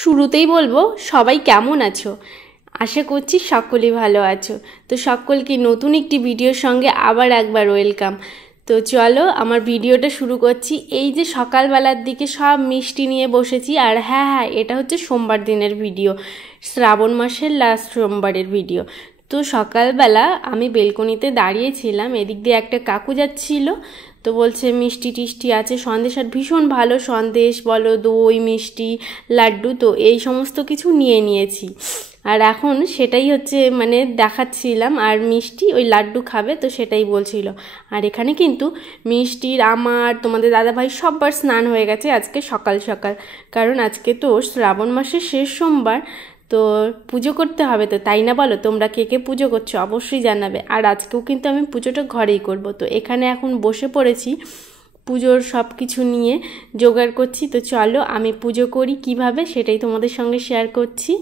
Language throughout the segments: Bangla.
শুরুতেই বলবো সবাই কেমন আছো। আশা করছি সকলেই ভালো আছো। তো সকলকে নতুন একটি ভিডিওর সঙ্গে আবার একবার ওয়েলকাম। তো চলো আমার ভিডিওটা শুরু করছি। এই যে সকালবেলার দিকে সব মিষ্টি নিয়ে বসেছি, আর হ্যাঁ এটা হচ্ছে সোমবার দিনের ভিডিও, শ্রাবণ মাসের লাস্ট সোমবারের ভিডিও। তো সকালবেলা আমি বেলকনিতে দাঁড়িয়েছিলাম, এদিক দিয়ে একটা কাকু যাচ্ছিল, তো বলছে মিষ্টি টিষ্টি আছে, সন্দেশ, আর ভীষণ ভালো সন্দেশ বলো, দই, মিষ্টি, লাড্ডু, তো এই সমস্ত কিছু নিয়ে নিয়েছি। আর এখন সেটাই হচ্ছে মানে দেখাচ্ছিলাম, আর মিষ্টি ওই লাড্ডু খাবে তো সেটাই বলছিল। আর এখানে কিন্তু মিষ্টির আমার তোমাদের দাদাভাই সববার স্নান হয়ে গেছে আজকে সকাল সকাল, কারণ আজকে তো শ্রাবণ মাসের শেষ সোমবার, তো পুজো করতে হবে, তো তাই না বলো? তোমরা কে কে পুজো করছো অবশ্যই জানাবে। আর আজকেও কিন্তু আমি পুজোটা ঘরেই করব। তো এখানে এখন বসে পড়েছি, পুজোর সব কিছু নিয়ে জোগাড় করছি। তো চলো আমি পুজো করি কিভাবে সেটাই তোমাদের সঙ্গে শেয়ার করছি।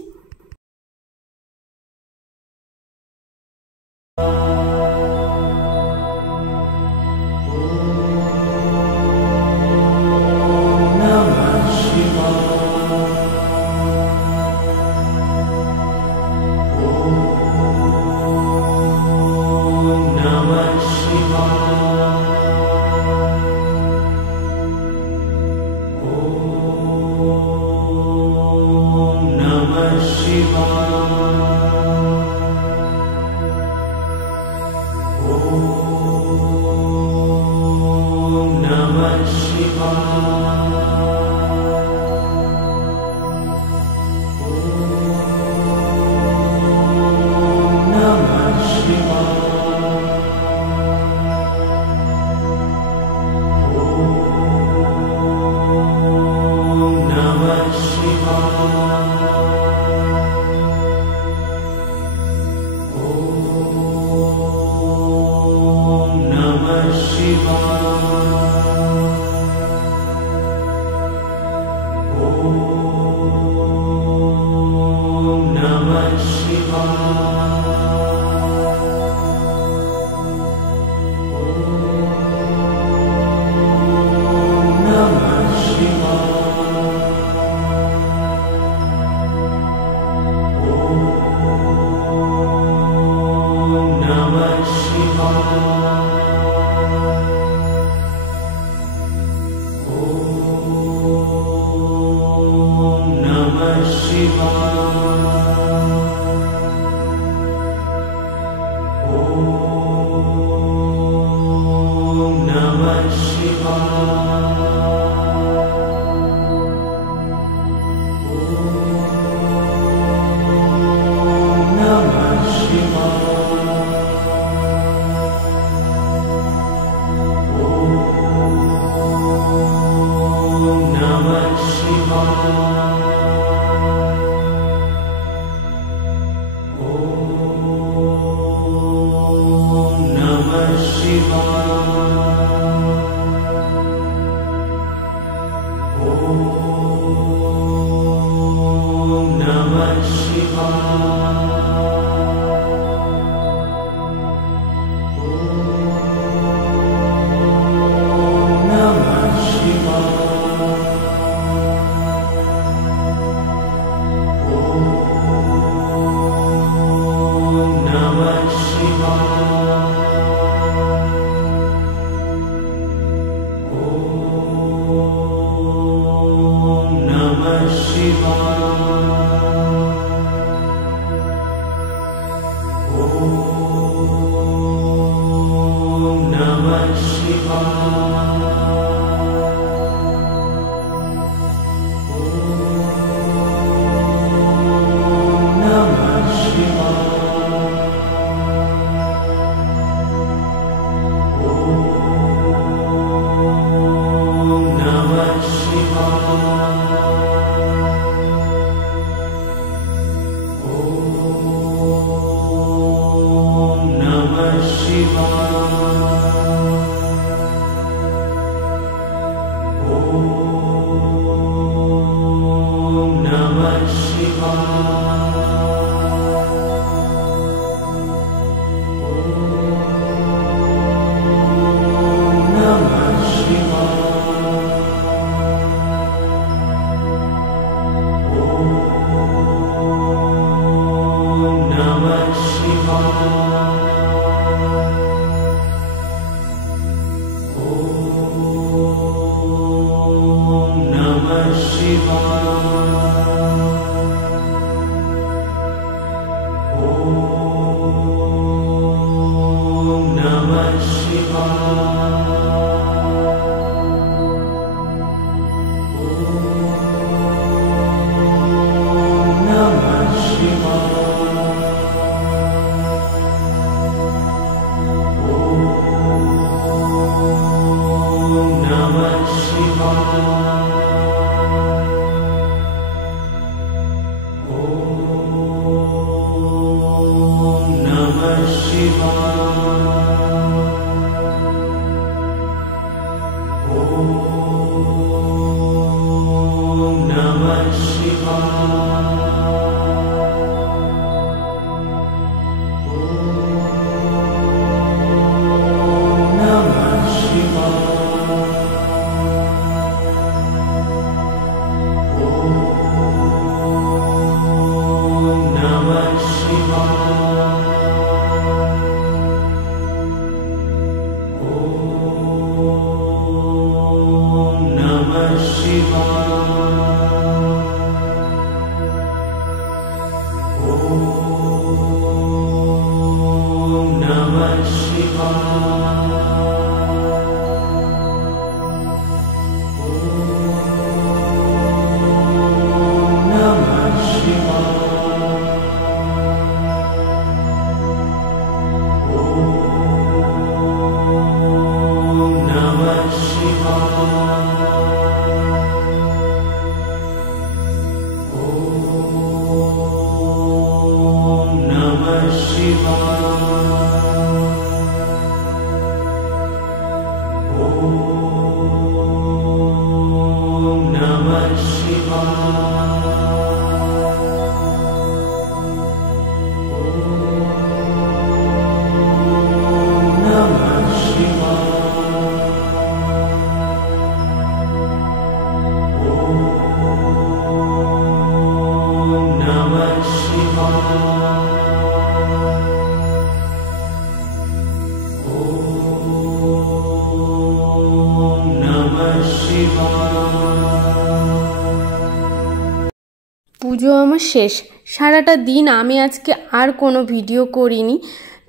পুজো আমার শেষ। সারাটা দিন আমি আজকে আর কোনো ভিডিও করিনি।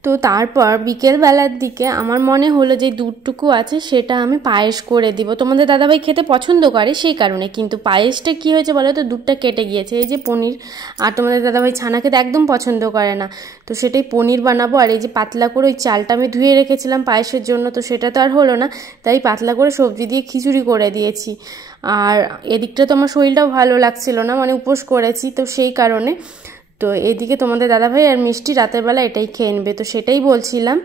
তো তারপর বিকেলবেলার দিকে আমার মনে হলো যে দুধটুকু আছে সেটা আমি পায়েস করে দিব। তোমাদের দাদাভাই খেতে পছন্দ করে সেই কারণে, কিন্তু পায়েসটা কি হয়েছে বলো তো, দুধটা কেটে গিয়েছে। এই যে পনির, আর তোমাদের দাদাভাই ছানা খেতে একদম পছন্দ করে না, তো সেটাই পনির বানাবো। আর এই যে পাতলা করে ওই চালটা আমি ধুয়ে রেখেছিলাম পায়েসের জন্য, তো সেটা তো আর হলো না, তাই পাতলা করে সবজি দিয়ে খিচুড়ি করে দিয়েছি। আর এদিকটা তো আমার শরীরটাও ভালো লাগছিল না, মানে উপোস করেছি তো সেই কারণে। তো এদিকে তোমাদের দাদাভাই আর মিষ্টি রাতের বেলা এটাই খেয়ে নেবে, তো সেটাই বলছিলাম।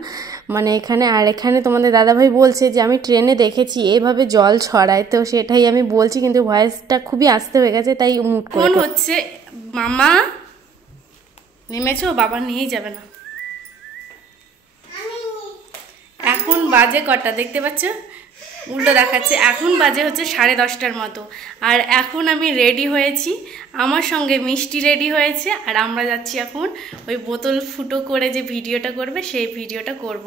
মানে এখানে তোমাদের দাদাভাই বলছে যে আমি ট্রেনে দেখেছি এভাবে জল ছড়ায়, তো সেটাই আমি বলছি, কিন্তু ভয়েসটা খুবই আস্তে হয়ে গেছে তাই মুট করে। ফোন হচ্ছে, মামা নেমেছো? বাবা নিয়েই যাবে না। এখন বাজে কটা দেখতে পাচ্ছ? উল্টো দেখাচ্ছে। এখন বাজে হচ্ছে 10:30টার মতো। আর এখন আমি রেডি হয়েছি, আমার সঙ্গে মিষ্টি রেডি হয়েছে, আর আমরা যাচ্ছি এখন ওই বোতল ফুটো করে যে ভিডিওটা করবে সেই ভিডিওটা করব।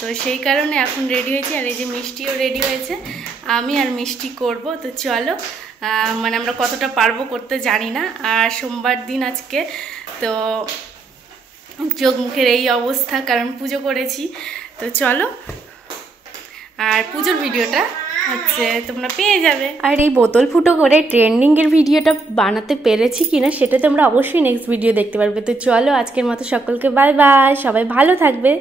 তো সেই কারণে এখন রেডি হয়েছি। আর এই যে মিষ্টিও রেডি হয়েছে, আমি আর মিষ্টি করব। তো চলো, মানে আমরা কতটা পারবো করতে জানি না। আর সোমবার দিন আজকে, তো চোখ মুখের এই অবস্থা, কারণ পুজো করেছি। তো চলো, আর পুজোর ভিডিওটা হচ্ছে তোমরা পেয়ে যাবে। আর এই বোতল ফুটো করে ট্রেন্ডিংয়ের ভিডিওটা বানাতে পেরেছি কিনা সেটা তোমরা অবশ্যই নেক্সট ভিডিও দেখতে পারবে। তো চলো, আজকের মতো সকলকে বাই বাই, সবাই ভালো থাকবে।